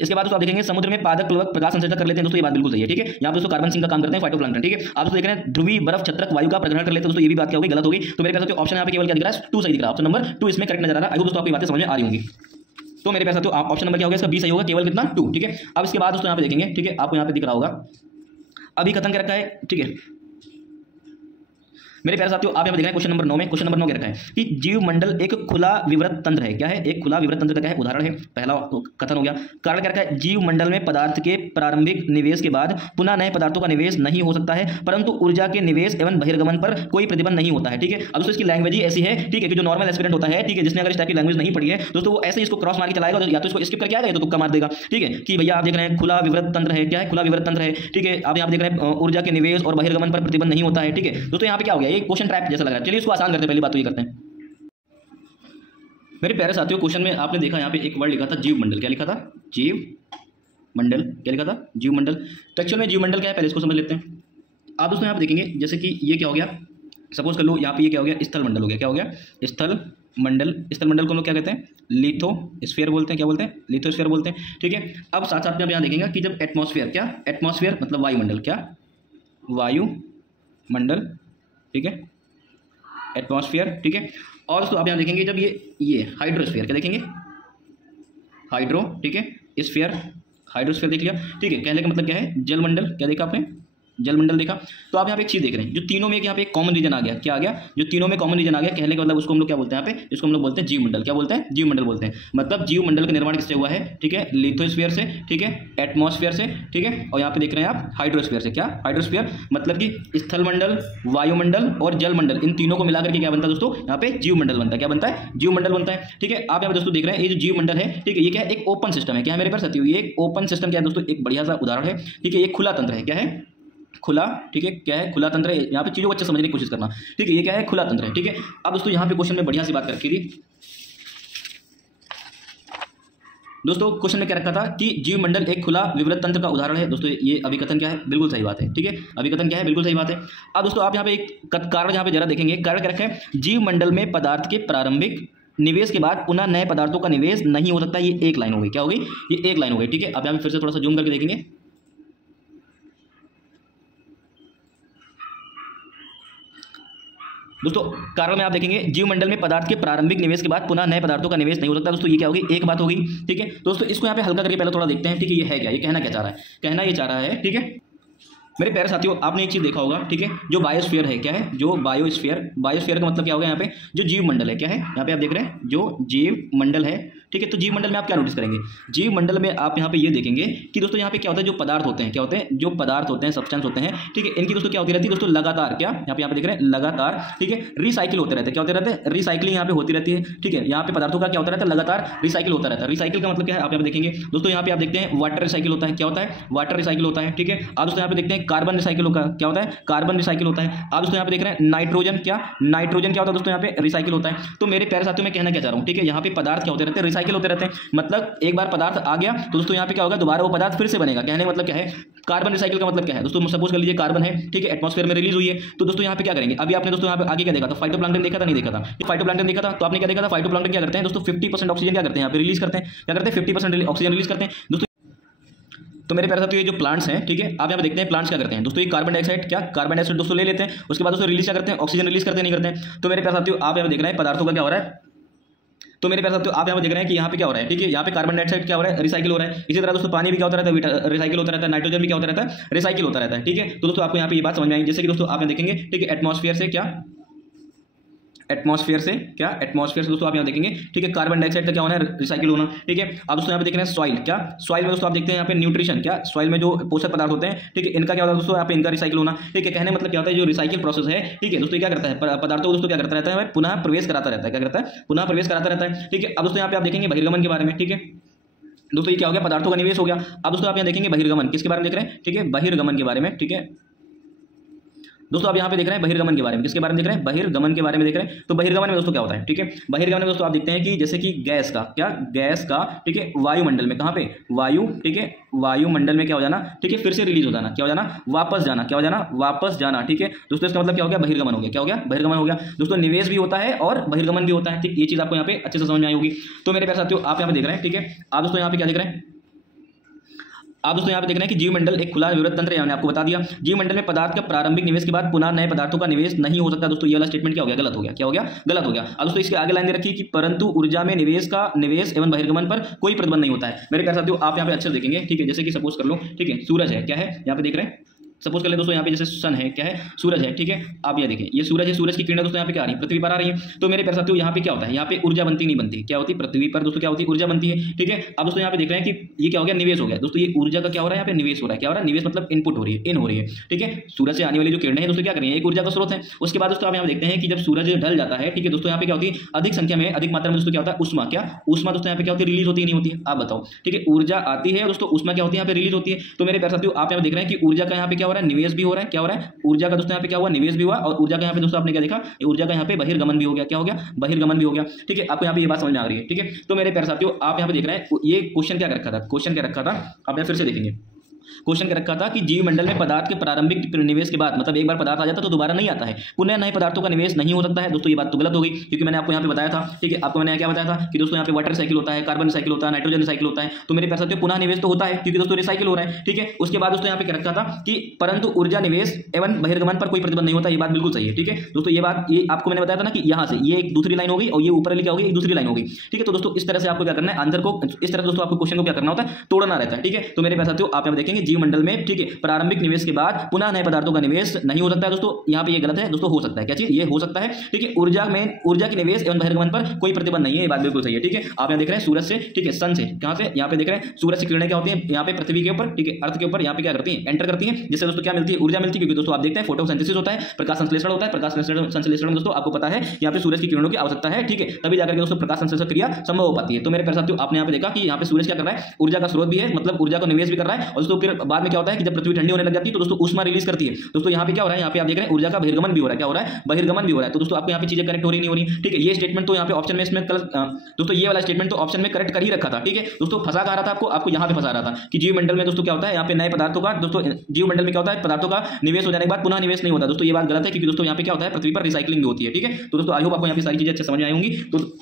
इसके बाद दोस्तों आप देखेंगे समुद्र में पादप प्लवक प्रकाश संश्लेषण कर लेते हैं, दोस्तों ये बात बिल्कुल सही है, ठीक है। यहाँ पे दोस्तों कार्बन सिंक का काम करते हैं फाइटोप्लैंक्टन, ठीक है। आप दोस्तों देख रहे हैं ध्रुवीय बर्फ छत्रक वायु का प्रग्रहण कर लेते हैं, दोस्तों ये भी बात क्या होगी, गलत होगी। तो मेरे प्यारे साथियों ऑप्शन यहाँ पे केवल क्या दिख रहा है, 2 सही दिख रहा है, ऑप्शन नंबर 2 इसमें करेक्ट नजर आ रहा है। आई होप दोस्तों आपको बातें समझ में आ रही होंगी। तो मेरे प्यारे साथियों ऑप्शन नंबर क्या होगा, इसका बी सही होगा, केवल कितना 2, ठीक है। अब इसके बाद दोस्तों यहाँ पे देखेंगे, ठीक है, आपको यहाँ पे दिख रहा होगा अभी खत्म कर रखा है, ठीक है। मेरे प्यारे साथियों आप यहाँ देख रहे हैं क्वेश्चन नंबर 9 में, क्वेश्चन नंबर 9 क्या रखा है कि जीव मंडल एक खुला विवृत तंत्र है, क्या है, एक खुला विवृत तंत्र का क्या है, उदाहरण है, पहला कथन हो गया। कारण क्या रखा है, जीव मंडल में पदार्थ के प्रारंभिक निवेश के बाद पुनः नए पदार्थों का निवेश नहीं हो सकता है, परंतु ऊर्जा के निवेश एवं बहिर्गमन पर कोई प्रतिबंध नहीं होता है, ठीक है। अब दोस्तों इसकी लैंग्वेज ही ऐसी है, ठीक है, कि जो नॉर्मल एस्पिरेंट होता है, ठीक है, जिसने अगर इस टाइप की लैंग्वेज नहीं पढ़ी है दोस्तों वो ऐसे ही इसको क्रॉस मार के चलाएगा, या तो इसको स्किप करके आएगा तो तुक्का मार देगा, ठीक है, कि भैया आप देख रहे हैं खुला विवृत तंत्र है, क्या है, खुला विवृत तंत्र है, ठीक है। आप यहाँ देख रहे हैं ऊर्जा के निवेश और बहिर्गमन पर प्रतिबंध नहीं होता है, ठीक है दोस्तों। यहाँ पे क्या हो गया, ये क्वेश्चन ट्रैप जैसा लग रहा है, चलिए इसको आसान करते हैं, पहली बात तो ये करते हैं। मेरे प्यारे साथियों क्वेश्चन में आपने देखा यहाँ पे एक वर्ड लिखा था जीव मंडल, क्या लिखा था, जीव मंडल, क्या लिखा था, जीव मंडल। तो एक्चुअल में जीव मंडल क्या है पहले इसको समझ लेते हैं। आप दोस्तों यहाँ पे देखेंगे जैसे कि ये क्या हो गया, सपोज कर लो यहाँ पे ये क्या हो गया, स्थल मंडल हो गया, क्या हो गया, स्थल मंडल। स्थल मंडल को हम लोग क्या कहते हैं, लिथोस्फीयर बोलते हैं, क्या बोलते हैं, लिथोस्फीयर बोलते हैं, ठीक है। अब साथ साथ में आप यहाँ देखेंगे कि जब एटमॉस्फेयर, क्या एटमॉस्फेयर मतलब वायुमंडल, क्या वायुमंडल, ठीक है, एटमॉस्फेयर, ठीक है। और दोस्तों आप यहाँ देखेंगे जब ये हाइड्रोस्फीयर, क्या देखेंगे, हाइड्रो, ठीक है, स्फीयर, हाइड्रोस्फीयर देख लिया, ठीक है। कहने का मतलब क्या है, जलमंडल, क्या देखा आपने, जलमंडल देखा। तो आप यहाँ पे एक चीज देख रहे हैं जो तीनों में यहाँ पे एक कॉमन रीजन आ गया, क्या आ गया, जो तीनों में कॉमन रीजन आ गया, कहने का मतलब उसको हम लोग क्या बोलते हैं, यहाँ पे इसको हम लोग बोलते हैं जीव मंडल, क्या बोलते हैं, जीव मंडल बोलते हैं। मतलब जीव मंडल का निर्माण किससे हुआ है, ठीक है, लिथोस्फीयर से, ठीक है, एटमॉस्फेयर से, ठीक है, और यहाँ पे देख रहे हैं आप हाइड्रोस्फीयर से, क्या हाइड्रोस्फीयर मतलब कि स्थल मंडल, वायुमंडल और जल मंडल, इन तीनों को मिलाकर के क्या बनता है दोस्तों, यहाँ पे जीव मंडल बनता है, क्या बनता है, जीव मंडल बनता है, ठीक है। आप यहाँ पे दोस्तों देख रहे हैं ये जो जीव मंडल है, ठीक है, ये क्या है, एक ओपन सिस्टम है, क्या है मेरे पास साथियों, ये एक ओपन सिस्टम क्या है दोस्तों, एक बढ़िया सा उदाहरण है, ठीक है, ये खुला तंत्र है, क्या है, खुला, ठीक है, क्या है, खुला तंत्र है। यहाँ पे चीजों को अच्छे समझने की कोशिश करना, ठीक है, ये क्या है, खुला तंत्र है, ठीक है। अब दोस्तों यहाँ पे क्वेश्चन में बढ़िया सी बात रखी थी दोस्तों, क्वेश्चन में क्या रखा था कि जीव मंडल एक खुला विवृत तंत्र का उदाहरण है, दोस्तों ये अभिकथन क्या है, बिल्कुल सही बात है, ठीक है, अभिकथन क्या है, बिल्कुल सही बात है। अब दोस्तों आप यहाँ पे एक कारण यहाँ पे जरा देखेंगे, कारण क्या रखा है, जीव मंडल में पदार्थ के प्रारंभिक निवेश के बाद पुनः नए पदार्थों का निवेश नहीं हो सकता, ये एक लाइन हो गई, क्या हो गई, ये एक लाइन हो गई, ठीक है। अब यहाँ पे फिर से थोड़ा सा जूम करके देखेंगे, दोस्तों कारण में आप देखेंगे जीव मंडल में पदार्थ के प्रारंभिक निवेश के बाद पुनः नए पदार्थों का निवेश नहीं हो सकता, दोस्तों ये क्या होगी, एक बात होगी, ठीक है। दोस्तों इसको यहाँ पे हल्का करके पहले थोड़ा देखते हैं, ठीक है, ये है क्या, ये कहना क्या चाह रहा है, कहना ये चाह रहा है, ठीक है। मेरे प्यारे साथियों आपने एक चीज देखा होगा, ठीक है, जो बायोस्फीयर है, क्या है, जो बायोस्फीयर, बायोस्फीयर का मतलब क्या होगा, यहाँ पे जो जीव मंडल है, क्या है, यहाँ पे आप देख रहे हैं जो जीव मंडल है, ठीक है। तो जीव मंडल में आप क्या नोटिस करेंगे, जीव मंडल में आप यहाँ पे ये देखेंगे कि दोस्तों यहाँ पे क्या होता है, जो पदार्थ होते हैं, क्या होते हैं, जो पदार्थ होते हैं, सब्सटेंस होते हैं, ठीक है, इनकी दोस्तों क्या होती रहती है दोस्तों, लगातार क्या यहाँ पे देख रहे हैं, लगातार, ठीक है, रिसाइकिल होते रहते हैं। क्या होते रहते हैं, रिसाइकलिंग यहाँ पे होती रहती है, ठीक है। यहाँ पे पदार्थों का क्या होता रहता है, लगातार रिसाइकिल होता रहता है। रिसाइकिल का मतलब क्या है, आप यहाँ पे देखेंगे दोस्तों, यहाँ पे आप देखते हैं वाटर रिसाइकिल होता है, क्या होता है, वाटर रिसाइकिल होता है, ठीक है। आप दोस्तों यहाँ पे देखते हैं कार्बन रिसाइकिल होगा, क्या होता है, कार्बन रिसाइकिल होता है। आप दोस्तों यहाँ पे देख रहे हैं नाइट्रोजन, क्या नाइट्रोजन क्या होता है दोस्तों, यहाँ पे रिसाइकिल होता है। तो मेरे प्यारे साथियों, मैं कहना क्या चाह रहा हूँ, ठीक है, यहाँ पे पदार्थ क्या होते रहते हैं, रिसाइकिल होते रहते हैं। मतलब एक बार पदार्थ आ गया तो दोस्तों यहाँ पे क्या होगा, दोबारा वो पदार्थ फिर से बनेगा। कहने का मतलब क्या है, कार्बन रिसाइकिल का मतलब क्या है दोस्तों, सपोज कर लीजिए कार्बन है, ठीक है, एटमॉस्फेयर में रिलीज हुई है, तो दोस्तों यहाँ पे क्या करेंगे, अभी आपने दोस्तों यहाँ पे आगे क्या देखा था, फाइटोप्लैंक्टन देखा था, नहीं देखा था, फाइटोप्लैंक्टन देखा था, तो आपने क्या देखा था, फाइटोप्लैंक्टन क्या करते हैं दोस्तों, 50% ऑक्सीजन क्या करते हैं यहाँ पे रिलीज करते हैं, क्या करते हैं, 50% ऑक्सीजन रिलीज करते हैं दोस्तों। तो मेरे प्यारे साथियों, ये जो प्लांट्स हैं, ठीक है, आप यहाँ पे देखते हैं प्लांट्स क्या करते हैं दोस्तों, ये कार्बन डाइऑक्साइड, क्या कार्बन डाइऑक्साइड दोस्तों ले लेते हैं, उसके बाद दोस्तों रिलीज क्या करते हैं, ऑक्सीजन रिलीज करते हैं, नहीं करते हैं। तो मेरे प्यारे साथियों, आप यहाँ पे देख रहे हैं पदार्थों का क्या हो रहा है, तो मेरे प्यारे साथियों, आप यहाँ पे देख रहे हैं कि यहाँ पे क्या हो रहा है, ठीक है, यहाँ पे कार्बन डाइऑक्साइड क्या हो रहा है, रिसाइकिल हो रहा है। इसी तरह दोस्तों पानी भी क्या होता रहता है, रिसाइकिल होता रहता है, नाइट्रोजन भी क्या होता रहता है, रिसाइकिल होता रहता है, ठीक है। तो दोस्तों आपको यहाँ पे ये बात समझ में आएगी, जैसे कि दोस्तों आप यहाँ देखेंगे, ठीक है, एटमॉस्फेयर से क्या, एटमॉस्फेयर से क्या, एटमॉस्फेयर से दोस्तों आप यहाँ देखेंगे, ठीक है, कार्बन डाइऑक्साइड का क्या होना है, रिसाइकिल होना, ठीक है। आप दोस्तों यहाँ पे देख रहे हैं सॉइल, क्या सॉइल में दोस्तों आप देखते हैं यहाँ पे न्यूट्रिशन, क्या सॉइल में जो पोषक पदार्थ होते हैं, ठीक है, इनका क्या होता है दोस्तों, यहाँ पे इनका रिसाइकिल होना, ठीक है। कहने मतलब क्या होता है, जो रिसाइकिल प्रोसेस है, ठीक है दोस्तों, क्या करता है, पदार्थों को दोस्तों क्या करता रहता है, पुनः प्रवेश कराता रहता है, क्या करता है, पुनः प्रवेश कराता रहता है, ठीक है। अब दोस्तों यहाँ पे आप देखेंगे बहिर्गमन के बारे में, ठीक है दोस्तों, ये क्या हो गया, पदार्थों का निवेश हो गया। अब दोस्तों आप यहाँ देखेंगे बहिर्गमन, किसके बारे में देख रहे हैं, ठीक है, बहिर्गमन के बारे में, ठीक है दोस्तों, आप यहाँ पे देख रहे हैं बहिर्गमन के बारे में, किसके बारे में देख रहे हैं, बहिर्गमन के बारे में देख रहे हैं। तो बहिर्गमन में दोस्तों क्या होता है, ठीक है, बहिर्गमन में दोस्तों आप देखते हैं कि जैसे कि गैस का, क्या गैस का, ठीक है, वायुमंडल में, कहाँ पे, वायु, ठीक है, वायुमंडल में क्या हो जाना, ठीक है, फिर से रिलीज हो जाना, क्या हो जाना, वापस जाना, क्या हो जाना, वापस जाना, ठीक है दोस्तों। इसका मतलब क्या हो गया, बहिर्गमन हो गया, क्या हो गया, बहिर्गमन हो गया दोस्तों। निवेश भी होता है और बहिर्गमन भी होता है, ठीक, ये चीज आपको यहाँ पे अच्छे से समझ में आई होगी। तो मेरे प्यारे साथियों, आप यहाँ पे देख रहे हैं, ठीक है, आप दोस्तों यहाँ पे क्या देख रहे हैं, आप दोस्तों यहाँ पे देख रहे हैं कि जीव मंडल एक खुला विवृत तंत्र है, मैंने आपको बता दिया। जीव मंडल में पदार्थ का प्रारंभिक निवेश के बाद पुनः नए पदार्थों का निवेश नहीं हो सकता दोस्तों। ये वाला स्टेटमेंट क्या हो गया, गलत हो गया, क्या हो गया, गलत हो गया। अब दोस्तों इसके आगे लाइन दे रखी कि परंतु ऊर्जा में निवेश एवं बहिर्गमन पर कोई प्रतिबंध नहीं होता है। मेरे प्यारे साथियों, आप यहाँ पे अच्छे देखेंगे, ठीक है, जैसे कि सपोज कर लो, ठीक है, सूरज है, क्या है, यहाँ पे देख रहे हैं, सपोज कर ले दोस्तों, यहाँ पे जैसे सन है, क्या है, सूरज है, ठीक है। आप ये देखिए, ये सूरज है, सूरज की किरणें दोस्तों यहाँ पे क्या आ रही है, पृथ्वी पर आ रही है। तो मेरे प्यारे साथियों, यहाँ पे क्या होता है, यहाँ पे ऊर्जा बनती नहीं बनती, क्या होती है, पृथ्वी पर दोस्तों क्या होती है, ऊर्जा बनती है, ठीक है। अब दोस्तों यहाँ पे देख रहे हैं कि ये क्या हो गया, निवेश हो गया दोस्तों। ये ऊर्जा का क्या हो रहा है, यहाँ पे निवेश हो रहा है, क्या हो रहा है, निवेश मतलब इनपुट हो रही है, इन हो रही है, ठीक है। सूरज से आने वाली जो किरणें हैं दोस्तों क्या कर रही है, एक ऊर्जा का स्रोत है। उसके बाद दोस्तों आप यहाँ देखते हैं कि जब सूरज ढल जाता है, ठीक है दोस्तों, यहाँ पे क्या होती है, अधिक संख्या में, अधिक मात्रा में दोस्तों क्या होता है, उष्मा, क्या उष्मा दोस्तों यहाँ पे क्या होती है, रिलीज होती है, नहीं होती है, आप बताओ, ठीक है। ऊर्जा आती है दोस्तों, उष्मा क्या होती है, यहाँ पे रिलीज होती है। तो मेरे प्यारे साथियों, आप यहाँ देख रहे हैं कि ऊर्जा का यहाँ पे क्या हो रहा है, निवेश भी हो रहा है, क्या हो रहा है, ऊर्जा का दोस्तों यहाँ पे क्या हुआ, निवेश भी हुआ, और ऊर्जा का यहाँ पे दोस्तों आपने क्या देखा, ऊर्जा का यहाँ पे बहिर्गमन भी हो गया, क्या हो गया, बहिर्गमन भी हो गया, ठीक है। आपको यहाँ पे ये बात समझ में आ रही है, ठीक है। तो मेरे प्यारे साथियों, आप यहाँ पे देख रहे हैं, ये क्वेश्चन क्या रखा था, क्वेश्चन क्या रखा था, आप यहाँ फिर से देखेंगे, क्वेश्चन क्या रखा था कि जीव मंडल में पदार्थ के प्रारंभिक निवेश के बाद, मतलब एक बार पदार्थ आ जाता तो दोबारा नहीं आता है, पुनः नए पदार्थों का निवेश नहीं हो सकता है दोस्तों। ये बात तो गलत हो गई, क्योंकि मैंने आपको यहाँ पे बताया था, ठीक है, आपको मैंने क्या बताया था कि दोस्तों यहाँ पे वाटर रिसाइकिल होता है, कार्बन रिसाइकिल होता है, नाइट्रोजन रिसाइकिल होता है। तो मेरे प्यारे साथियों, पुनः निवेश तो होता है, क्योंकि दोस्तों रिसाइकिल हो रहा है, ठीक है। उसके बाद दोस्तों यहाँ पे क्या रखा था कि परंतु ऊर्जा निवेश एवं बहिर्गमन पर कोई प्रतिबंध नहीं होता। ये बात बिल्कुल सही है, ठीक है दोस्तों। ये बात, ये आपको मैंने बताया था ना कि यहाँ से ये एक दूसरी लाइन होगी और ये ऊपर लिखा होगी एक दूसरी लाइन होगी, ठीक है। तो दोस्तों इस तरह से आपको क्या करना है, आंसर को इस तरह दोस्तों आपको क्वेश्चन को क्या करना होता है, तोड़ना रहता है, ठीक है। तो मेरे प्यारे साथियों, आप यहाँ देखेंगे जीव मंडल में, ठीक है, प्रारंभिक निवेश के बाद पुनः नए पदार्थों का निवेश नहीं हो सकता है दोस्तों। यहाँ पे ये गलत है दोस्तों, हो सकता है, क्या चीज, ये हो सकता है, ठीक है। ऊर्जा के निवेश एवं बहिर्गमन पर कोई प्रतिबंध नहीं है, ये बात बिल्कुल सही है, ठीक है। आप यहाँ देख रहे हैं सूरज से, ठीक है, सन से, कहां से, यहाँ पे देख रहे हैं सूरज से किरणें क्या होती है, यहाँ पे पृथ्वी के ऊपर, ठीक है, अर्थ के ऊपर यहाँ पे क्या करती है, एंटर करती है, जिससे दोस्तों क्या मिलती है, ऊर्जा मिलती है। क्योंकि दोस्तों आप देखते हैं फोटोसिंथेसिस होता है, प्रकाश संश्लेषण होता है, प्रकाश संश्लेषण में दोस्तों आपको पता है यहाँ पे सूरज की किरणों की आवश्यकता है, ठीक है, तभी जाकर के दोस्तों प्रकाश संश्लेषण क्रिया संभव हो पाती है। तो मेरे प्यारे साथियों, आपने यहाँ पे देखा कि यहाँ पे सूरज क्या कर रहा है, ऊर्जा का स्रोत भी है, मतलब ऊर्जा को निवेश भी कर रहा है, और दोस्तों फिर बाद में क्या होता है कि जब पृथ्वी ठंडी होने लग जाती है तो दोस्तों ऊष्मा रिलीज करती है दोस्तों। यहाँ पे क्या हो रहा है, यहाँ पे आप देख रहे हैं ऊर्जा का बहिर्गमन भी हो रहा है, क्या हो रहा है, बहिर्गमन भी हो रहा है। तो दोस्तों आपको यहाँ पे चीजें करेक्ट हो रही नहीं हो रही, ठीक है। ये स्टेटमेंट तो यहाँ पे ऑप्शन में इसमें दोस्तों ये वाला स्टेटमेंट तो ऑप्शन में करेक्ट कर ही रखा था, ठीक है दोस्तों। फंसा कहा रहा था आपको यहाँ पे फंसा रहा था कि जीव मंडल में दोस्तों क्या होता है, यहाँ पे नए पदार्थों का दोस्तों, जीव मंडल में क्या होता है, पदार्थों का निवेश हो जाने के बाद पुनः निवेश नहीं होता दोस्तों। ये बात गलत है, क्योंकि दोस्तों यहाँ पे क्या होता है, पृथ्वी पर रिसाइकलिंग भी होती है, ठीक है। तो दोस्तों आई होप आपको यहाँ पे सारी चीजें अच्छे समझ में आई होंगी।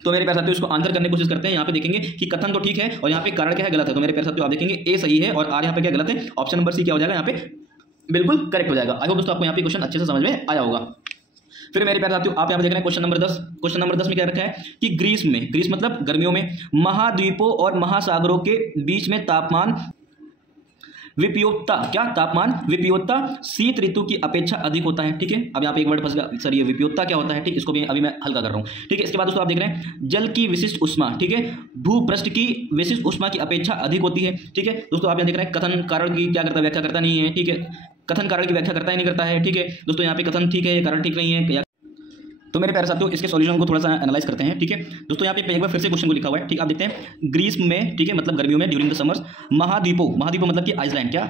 तो मेरे प्यारे साथियों, इसको आंसर करने की कोशिश करते हैं। यहाँ पे देखेंगे कि कथन तो ठीक है और यहाँ पे कारण क्या है, गलत है। तो मेरे प्यारे साथियों, आप देखेंगे ए सही है और आर यहाँ पे क्या गलत है, ऑप्शन नंबर सी क्या हो जाएगा, यहाँ पे बिल्कुल करेक्ट हो जाएगा। आई होप दोस्तों आपको यहाँ पे क्वेश्चन अच्छे से समझ में आया होगा। फिर मेरे प्यारे साथियों, आप यहाँ देख रहे हैं क्वेश्चन नंबर 10। क्वेश्चन नंबर 10 में क्या रखा है कि ग्रीस मतलब गर्मियों में महाद्वीपों और महासागरों के बीच में तापमान विपयोक्ता क्या तापमान विपयोक्ता शीत ऋतु की अपेक्षा अधिक होता है। ठीक है, अब यहाँ पे एक वर्ड फंस गया सर, ये विपयोक्ता क्या होता है। ठीक, इसको भी अभी मैं हल्का कर रहा हूँ। ठीक है, इसके बाद दोस्तों आप देख रहे हैं जल की विशिष्ट उष्मा, ठीक है, भूपृष्ठ की विशिष्ट उष्मा की अपेक्षा अधिक होती है। ठीक है दोस्तों, आप यहाँ देख रहे हैं कथन कारण की क्या करता है, व्याख्या करता नहीं है। ठीक है, कथन कारण की व्याख्या करता ही नहीं करता है। ठीक है दोस्तों, यहाँ पे कथन ठीक है, कारण ठीक नहीं है। तो मेरे प्यारे साथियों, इसके सॉल्यूशन को थोड़ा सा एनालाइज करते हैं। ठीक है दोस्तों, यहाँ पे एक बार फिर से क्वेश्चन को लिखा हुआ है। ठीक, आप देखते हैं ग्रीष्म में, ठीक है, मतलब गर्मियों में, ड्यूरिंग द समर्स, महाद्वीपों, महाद्वीपों मतलब कि आइसलैंड, क्या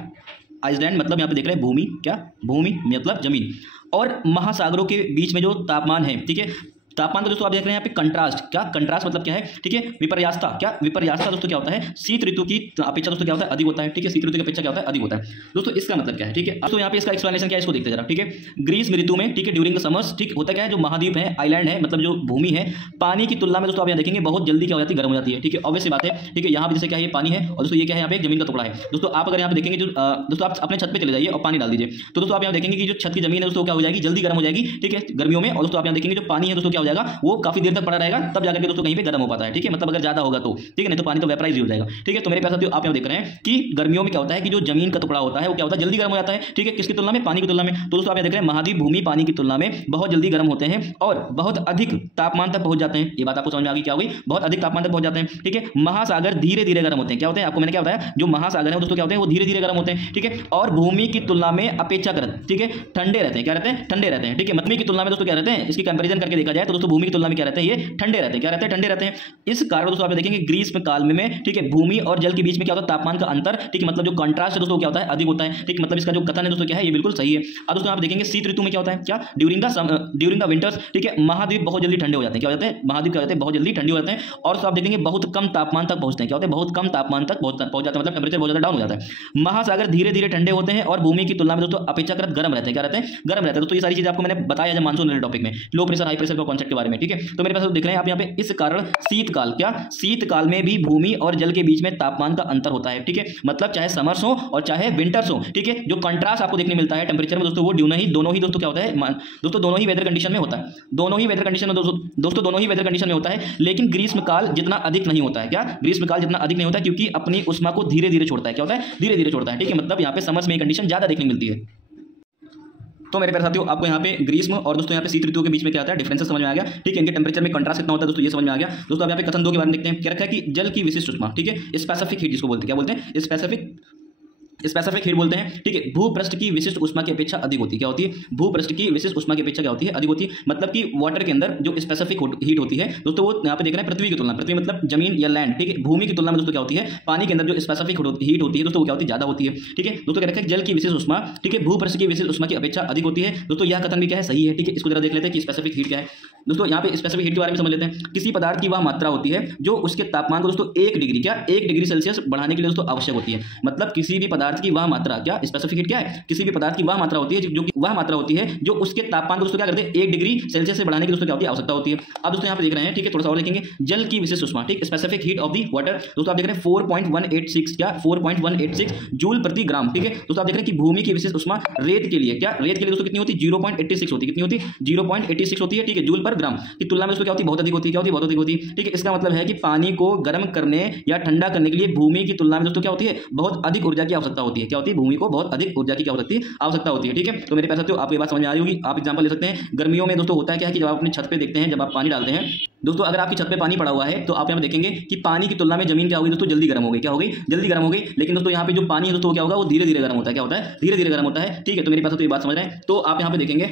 आइसलैंड मतलब यहाँ पे देख रहे हैं भूमि, क्या भूमि मतलब जमीन, और महासागरों के बीच में जो तापमान है, ठीक है, तापमान का दोस्तों आप देख रहे हैं यहाँ पे कंट्रास्ट, क्या कंट्रास्ट मतलब क्या है, ठीक है, विपर्यासता, क्या विपर्यासता दोस्तों क्या होता है, शीत ऋतु की अपेक्षा दोस्तों क्या होता है, अधिक होता है। ठीक है, शीत ऋतु की अपेक्षा क्या होता है, अधिक होता है। दोस्तों इसका मतलब क्या है, ठीक है, दोस्तों यहाँ पे इसका एक्सप्लेनेशन क्या है, इसको देखते जरा। ठीक है, ग्रीष्म ऋतु में, ठीक है, ड्यूरिंग द समर्स, ठीक होता क्या है, जो महाद्वीप है, आइलैंड है, मतलब जो भूमि है, पानी की तुलना में दोस्तों आप यहाँ देखेंगे बहुत जल्दी क्या हो जाती है, गर्म हो जाती है। ठीक है, ऑब्वियस सी बात है। ठीक है, यहाँ पे जैसे क्या है, ये पानी है, और दोस्तों ये क्या है, यहाँ पे जमीन का टुकड़ा है। दोस्तों आप अगर यहाँ पे देखेंगे, जो दोस्तों आप अपने छत पे चले जाइए और पानी डाल दीजिए, तो दोस्तों आप यहाँ देखेंगे कि जो छत की जमीन है दोस्तों क्या हो जाएगी, जल्दी गर्म हो जाएगी। ठीक है, गर्मियों में। और दोस्तों आप यहाँ देखेंगे जो पानी है दोस्तों क्या हो जाएगा, वो काफी देर तक पड़ा रहेगा, तब जाकर के दोस्तों कहीं पे गर्म हो पाता है। ठीक है, मतलब अगर ज्यादा होगा तो, ठीक है, नहीं तो पानी तो वेपराइज ही हो जाएगा। ठीक है, तो मेरे पास आप यहाँ देख रहे हैं कि गर्मियों में क्या होता है कि जो जमीन का टुकड़ा होता है वो क्या होता है, जल्दी गर्म हो जाता है। ठीक है, किसकी तुलना में, पानी की तुलना में। तो दोस्तों आप यहाँ देख रहे हैं महाद्वीप भूमि पानी की तुलना में बहुत जल्दी गर्म होते हैं और बहुत अधिक तापमान तक पहुंच जाते हैं। ये बात आपको समझ में आ गई, क्या होगी, बहुत अधिक तापमान तक पहुंच जाते हैं। ठीक है, महासागर धीरे धीरे गर्म होते हैं, क्या होते हैं, आपको मैंने क्या बताया, जो महासागर है दोस्तों क्या होते हैं, वो धीरे धीरे गर्म होते हैं। ठीक है, और भूमि की तुलना में अपेक्षाकृत, ठीक है, ठंडे रहते हैं, क्या रहते हैं, ठंडे रहते हैं। ठीक है, भूमि की तुलना में दोस्तों क्या रहते हैं, इसकी कंपैरिजन करके देखा जाए तो दोस्तों भूमि की तुलना में क्या रहते हैं, ये ठंडे रहते हैं, क्या रहते हैं, ठंडे रहते हैं। इस कारण दोस्तों आप देखेंगे ग्रीष्म काल में, ठीक है, भूमि और जल के बीच में क्या होता है, तापमान का अंतर, ठीक है, मतलब जो कंट्रास्ट है दोस्तों क्या होता है, अधिक होता है। ठीक, मतलब इसका जो कथन है दोस्तों क्या है, ये बिल्कुल सही है। अब दोस्तों आप देखेंगे शीत ऋतु में क्या होता है, क्या ड्यूरिंग द विंटर्स, ठीक है, महाद्वीप बहुत जल्दी ठंडे हो जाते हैं, क्या हो जाते हैं, महाद्वीप क्या होते हैं, बहुत जल्दी ठंडे हो जाते हैं। और आप देखेंगे बहुत कम तापमान तक पहुंचते हैं, क्या होते हैं, बहुत कम तापमान तक पहुंच जाते हैं, मतलब टेंपरेचर बहुत ज्यादा डाउन हो जाता है। महासागर धीरे धीरे ठंडे होते हैं और भूमि की तुलना में दोस्तों अपेक्षाकृत गर्म रहते हैं, क्या रहते हैं, गर्म रहते हैं। दोस्तों ये सारी चीजें आपको मैंने बताया है मानसून वाले टॉपिक में, लो प्रेशर हाई प्रेशर का कॉन्सेप्ट के बारे में। ठीक है, तो मेरे पास देख रहे हैं आप यहाँ पे, इस कारण शीतकाल, क्या शीतकाल में भी भूमि और जल के बीच में तापमान का अंतर होता है। ठीक है, मतलब चाहे समर्स हो और चाहे विंटर्स हो, ठीक है, जो कंट्रास्ट आपको देखने मिलता है टेंपरेचर में दोस्तों, वो दोनों ही दोस्तों क्या होता है, दोस्तों दोनों ही वेदर कंडीशन में होता है, दोनों ही वेदर कंडीशन में दोस्तों दोनों ही वेदर कंडीशन में होता है। लेकिन ग्रीष्मकाल जितना अधिक नहीं होता है, क्या ग्रीष्मकाल जितना अधिक नहीं होता है, क्योंकि अपनी उष्मा को धीरे धीरे छोड़ता है, क्या होता है, धीरे धीरे छोड़ता है। ठीक है, मतलब यहाँ पे समर्स में कंडीशन ज्यादा देखने मिलती है। तो मेरे प्यारे साथियों, आपको यहाँ पे ग्रीष्म और दोस्तों यहाँ पे शीत ऋतु के बीच में क्या होता है, डिफरेंसेस समझ में आ गया। ठीक है, इनके टेंपरेचर में कंट्रास्ट कितना होता है दोस्तों, ये समझ में आ गया। दोस्तों अब यहाँ पे कथन 2 के बारे में देखते हैं। क्या रखा है कि जल की विशिष्ट उष्मा, ठीक है, स्पेसिफिक हीट जिसको बोलते हैं, क्या बोलते हैं, स्पेसिफिक हीट बोलते हैं। ठीक है, भूपृष्ठ की विशिष्ट उष्मा की अपेक्षा अधिक होती है, क्या होती है, भूपृष्ठ की विशिष्ट उष्मा की अपेक्षा क्या होती है, अधिक होती है। मतलब कि वाटर के अंदर जो स्पेसिफिक हीट होती है दोस्तों, वो यहाँ पे देख रहे हैं पृथ्वी की तुलना, पृथ्वी मतलब जमीन या लैंड, ठीक है, भूमि की तुलना में दोस्तों क्या होती है, पानी के अंदर जो स्पेसिफिक हीट होती है दोस्तों, वो क्या होती है, ज्यादा होती है। ठीक है दोस्तों, क्या रखा है जल की विशिष्ट उष्मा, ठीक है, भूपृष्ठ की विशिष्ट उष्मा की अपेक्षा अधिक होती है। दोस्तों यह कथन भी क्या है, सही है। ठीक है, इसको जरा देख लेते हैं कि स्पेसिफिक हीट क्या है। दोस्तों यहाँ पे स्पेसिफिक हीट के बारे में समझ लेते हैं। किसी पदार्थ की वह मात्रा होती है जो उसके तापमान को दोस्तों 1 डिग्री, क्या 1 डिग्री सेल्सियस बढ़ाने के लिए दोस्तों आवश्यक होती है। मतलब किसी भी पदार्थ की वह मात्रा, क्या स्पेसिफिक हीट क्या है, किसी भी पदार्थ की वह मात्रा होती है जो कि वह मात्रा होती है जो उसके तापमान को दोस्तों क्या करते हैं, 1 डिग्री सेल्सियस से बढ़ाने की दोस्तों क्या होती है, आवश्यकता होती है। अब दोस्तों यहाँ पे देख रहे हैं, ठीक है, थोड़ा सा और देखेंगे, जल की विशिष्ट उष्मा, ठीक, specific heat of the water. दोस्तों आप देख रहे हैं 4.186, क्या 4.186 जूल प्रति ग्राम। ठीक है दोस्तों, आप देख रहे हैं कि भूमि की विशिष्ट उष्मा रेत के लिए, क्या रेत के लिए दोस्तों कितनी होती है, 0.86 होती है, कितनी होती है, 0.86 होती है। ठीक है, जूल पर ग्राम की तुलना में दोस्तों क्या होती है, बहुत अधिक होती है, क्या होती है, बहुत अधिक होती है। ठीक है, इसका मतलब है कि पानी को गर्म करने या ठंडा करने के लिए भूमि की तुलना में दोस्तों क्या होती है, बहुत अधिक ऊर्जा की आवश्यकता होती है। क्या होती है, भूमि को बहुत अधिक ऊर्जा की क्या होती है, आवश्यकता होती है। ठीक है, तो मेरे पास आपको ये बात समझ में आ रही होगी। आप एग्जांपल ले सकते हैं, गर्मियों में दोस्तों होता है क्या है कि जब आप अपनी छत पे देखते हैं, जब आप पानी डालते हैं दोस्तों, अगर आपकी छत पे पानी पड़ा हुआ है तो आप यहाँ पे देखेंगे कि पानी की तुलना में जमीन क्या होगी दोस्तों, जल्दी गर्म हो गई, क्या हो गई, जल्दी गर्म हो गई। लेकिन दोस्तों यहाँ पे जो पानी है दोस्तों क्या होगा, वो धीरे धीरे गर्म होता है, क्या होता है, धीरे धीरे गर्म होता है। ठीक है, तो मेरे पास तो ये बात समझ रहे हैं। तो आप यहाँ पे देखेंगे,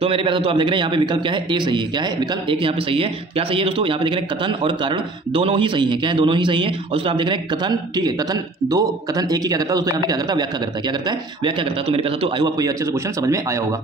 तो मेरे प्यारे तो आप देख रहे हैं यहाँ पे विकल्प क्या है, ए सही है। क्या है, विकल्प एक यहाँ पे सही है। क्या सही है दोस्तों, यहाँ पे देख रहे हैं कथन और कारण दोनों ही सही है। क्या है, दोनों ही सही है। और दोस्तों आप देख रहे हैं कथन, ठीक है, कथन 2, कथन 1 की क्या करता है दोस्तों, यहाँ पे क्या करता है, व्याख्या करता है। क्या करता है, व्याख्या करता है। तो मेरे पास तो आई होप आपको ये अच्छे से क्वेश्चन समझ में आया होगा।